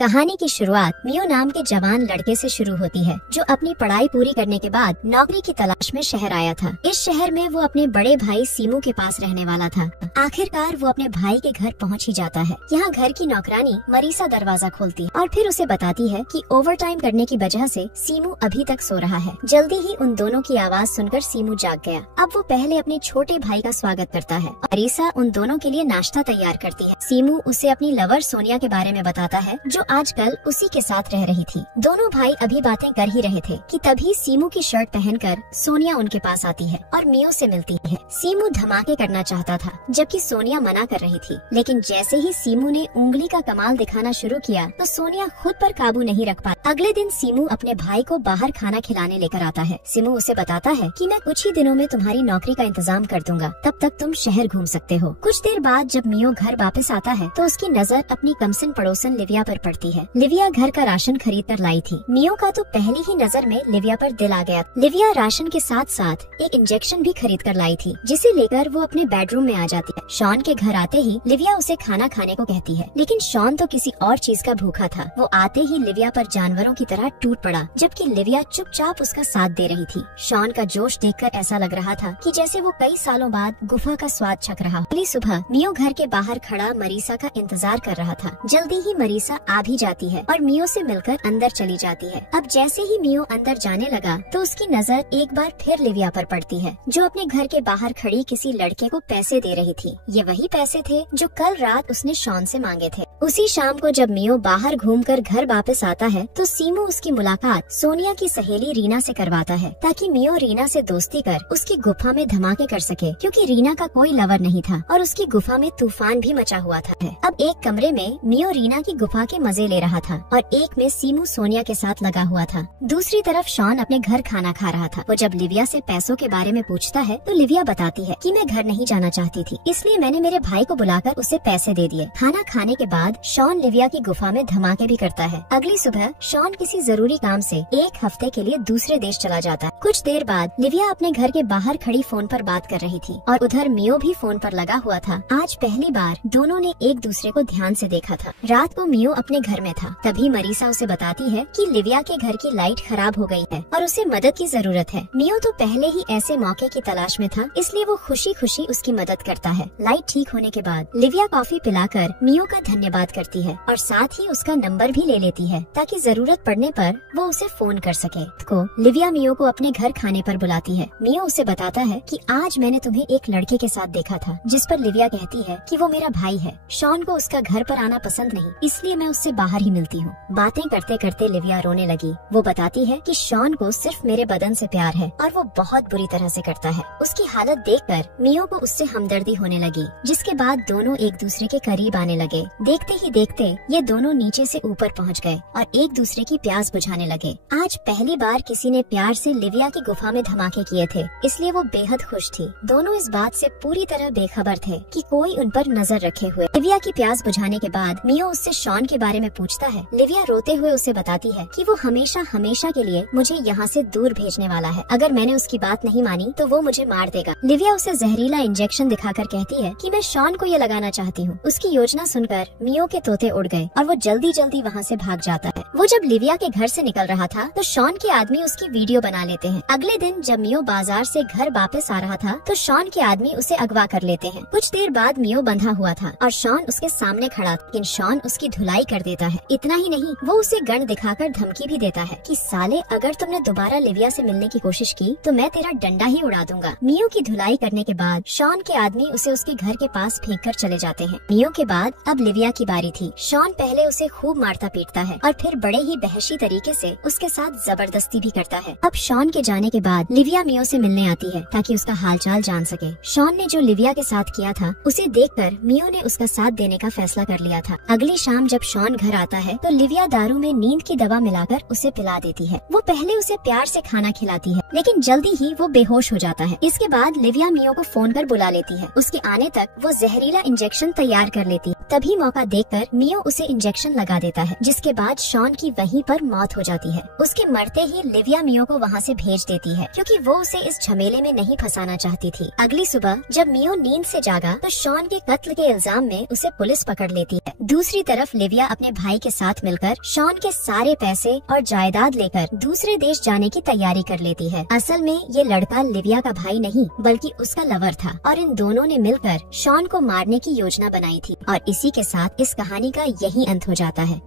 कहानी की शुरुआत मियो नाम के जवान लड़के से शुरू होती है, जो अपनी पढ़ाई पूरी करने के बाद नौकरी की तलाश में शहर आया था। इस शहर में वो अपने बड़े भाई सीमू के पास रहने वाला था। आखिरकार वो अपने भाई के घर पहुंच ही जाता है। यहाँ घर की नौकरानी मरीसा दरवाजा खोलती है और फिर उसे बताती है कि ओवरटाइम करने की वजह से सीमू अभी तक सो रहा है। जल्दी ही उन दोनों की आवाज सुनकर सीमू जाग गया। अब वो पहले अपने छोटे भाई का स्वागत करता है। मरीसा उन दोनों के लिए नाश्ता तैयार करती है। सीमू उसे अपनी लवर सोनिया के बारे में बताता है, जो आजकल उसी के साथ रह रही थी। दोनों भाई अभी बातें कर ही रहे थे कि तभी सीमू की शर्ट पहनकर सोनिया उनके पास आती है और मियो से मिलती है। सीमू धमाके करना चाहता था, जबकि सोनिया मना कर रही थी। लेकिन जैसे ही सीमू ने उंगली का कमाल दिखाना शुरू किया तो सोनिया खुद पर काबू नहीं रख पाती। अगले दिन सीमू अपने भाई को बाहर खाना खिलाने लेकर आता है। सीमू उसे बताता है कि मैं कुछ ही दिनों में तुम्हारी नौकरी का इंतजाम कर दूंगा, तब तक तुम शहर घूम सकते हो। कुछ देर बाद जब मियो घर वापस आता है तो उसकी नजर अपनी कमसिन पड़ोसन लिविया पर पड़ती है। लिविया घर का राशन खरीद कर लाई थी। मियो का तो पहली ही नजर में लिविया पर दिल आ गया। लिविया राशन के साथ साथ एक इंजेक्शन भी खरीद कर लाई थी, जिसे लेकर वो अपने बेडरूम में आ जाती है। शॉन के घर आते ही लिविया उसे खाना खाने को कहती है, लेकिन शॉन तो किसी और चीज का भूखा था। वो आते ही लिविया पर जानवरों की तरह टूट पड़ा, जबकि लिविया चुपचाप उसका साथ दे रही थी। शॉन का जोश देखकर ऐसा लग रहा था कि जैसे वो कई सालों बाद गुफा का स्वाद चख रहा हो। अगली सुबह मियो घर के बाहर खड़ा मरीसा का इंतजार कर रहा था। जल्दी ही मरीसा आ भी जाती है और मियो से मिलकर अंदर चली जाती है। अब जैसे ही मियो अंदर जाने लगा तो उसकी नजर एक बार फिर लिविया पर पड़ती है, जो अपने घर के बाहर खड़ी किसी लड़के को पैसे दे रही थी। ये वही पैसे थे जो कल रात उसने शॉन से मांगे थे। उसी शाम को जब मियो बाहर घूमकर घर वापस आता है तो सीमू उसकी मुलाकात सोनिया की सहेली रीना से करवाता है, ताकि मियो रीना से दोस्ती कर उसकी गुफा में धमाके कर सके, क्योंकि रीना का कोई लवर नहीं था और उसकी गुफा में तूफान भी मचा हुआ था। अब एक कमरे में मियो रीना की गुफा के मजे ले रहा था और एक में सीमू सोनिया के साथ लगा हुआ था। दूसरी तरफ शॉन अपने घर खाना खा रहा था। वो जब लिविया से पैसों के बारे में पूछता है तो लिविया बताती है कि मैं घर नहीं जाना चाहती थी, इसलिए मैंने मेरे भाई को बुलाकर उसे पैसे दे दिए। खाना खाने के बाद शॉन लिविया की गुफा में धमाके भी करता है। अगली सुबह शॉन किसी जरूरी काम से एक हफ्ते के लिए दूसरे देश चला जाता है। कुछ देर बाद लिविया अपने घर के बाहर खड़ी फोन पर बात कर रही थी और उधर मियो भी फोन पर लगा हुआ था। आज पहली बार दोनों ने एक दूसरे को ध्यान से देखा था। रात को मियो अपने घर में था, तभी मरीसा उसे बताती है कि लिविया के घर की लाइट खराब हो गई है और उसे मदद की जरूरत है। मियो तो पहले ही ऐसे मौके की तलाश में था, इसलिए वो खुशी खुशी उसकी मदद करता है। लाइट ठीक होने के बाद लिविया कॉफी पिलाकर मियो का धन्यवाद करती है और साथ ही उसका नंबर भी ले लेती है, ताकि जरूरत पड़ने पर वो उसे फोन कर सके। लिविया मियो को अपने घर खाने पर बुलाती है। मियो उसे बताता है कि आज मैंने तुम्हें एक लड़के के साथ देखा था, जिस पर लिविया कहती है कि वो मेरा भाई है। शॉन को उसका घर पर आना पसंद नहीं, इसलिए मैं उससे बाहर ही मिलती हूँ। बातें करते करते लिविया रोने लगी। वो बताती है कि शॉन को सिर्फ मेरे बदन से प्यार है और वो बहुत बुरी तरह से करता है। उसकी हालत देखकर मियो को उससे हमदर्दी होने लगी, जिसके बाद दोनों एक दूसरे के करीब आने लगे। देखते ही देखते ये दोनों नीचे से ऊपर पहुंच गए और एक दूसरे की प्यास बुझाने लगे। आज पहली बार किसी ने प्यार से लिविया की गुफा में धमाके किए थे, इसलिए वो बेहद खुश थी। दोनों इस बात से पूरी तरह बेखबर थे कि कोई उन पर नजर रखे हुए। लिविया की प्यास बुझाने के बाद मियो उससे शॉन के बारे में पूछता है। लिविया रोते हुए उसे बताती है कि वो हमेशा हमेशा के लिए मुझे यहाँ से दूर भेजने वाला है। अगर मैंने उसकी बात नहीं मानी तो वो मुझे मार देगा। लिविया उसे जहरीला इंजेक्शन दिखाकर कहती है कि मैं शॉन को ये लगाना चाहती हूँ। उसकी योजना सुनकर मियो के तोते उड़ गए और वो जल्दी जल्दी वहाँ से भाग जाता है। वो जब लिविया के घर से निकल रहा था तो शॉन के आदमी उसकी वीडियो बना लेते हैं। अगले दिन जब मियो बाजार से घर वापस आ रहा था तो शॉन के आदमी उसे अगवा कर लेते हैं। कुछ देर बाद मियो बंधा हुआ था और शॉन उसके सामने खड़ा था, लेकिन शॉन उसकी धुलाई कर देता है। इतना ही नहीं, वो उसे गन दिखाकर धमकी भी देता है कि साले, अगर तुमने दोबारा लिविया से मिलने की कोशिश की तो मैं तेरा डंडा ही उड़ा दूंगा। मियो की धुलाई करने के बाद शॉन के आदमी उसे उसके घर के पास फेंक कर चले जाते हैं। मियो के बाद अब लिविया की बारी थी। शॉन पहले उसे खूब मारता पीटता है और फिर बड़े ही बहशी तरीके से उसके साथ जबरदस्ती भी करता है। अब शॉन के जाने के बाद लिविया मियो से मिलने आती है ताकि उसका हालचाल जान सके। शॉन ने जो लिविया के साथ किया था उसे देखकर मियो ने उसका साथ देने का फैसला कर लिया था। अगली शाम जब शॉन घर आता है तो लिविया दारू में नींद की दवा मिलाकर उसे पिला देती है। वो पहले उसे प्यार से खाना खिलाती है, लेकिन जल्दी ही वो बेहोश हो जाता है। इसके बाद लिविया मियो को फोन कर बुला लेती है। उसके आने तक वो जहरीला इंजेक्शन तैयार कर लेती है। तभी मौका देखकर मियो उसे इंजेक्शन लगा देता है, जिसके बाद शॉन की वहीं पर मौत हो जाती है। उसके मरते ही लिविया मियो को वहाँ से भेज देती है, क्योंकि वो उसे इस झमेले में नहीं फंसाना चाहती थी। अगली सुबह जब मियो नींद से जागा तो शॉन के कत्ल के इल्जाम में उसे पुलिस पकड़ लेती है। दूसरी तरफ लिविया अपने भाई के साथ मिलकर शॉन के सारे पैसे और जायदाद लेकर दूसरे देश जाने की तैयारी कर लेती है। असल में ये लड़का लिविया का भाई नहीं बल्कि उसका लवर था और इन दोनों ने मिलकर शॉन को मारने की योजना बनाई थी। और इसी के साथ इस कहानी का यही अंत हो जाता है।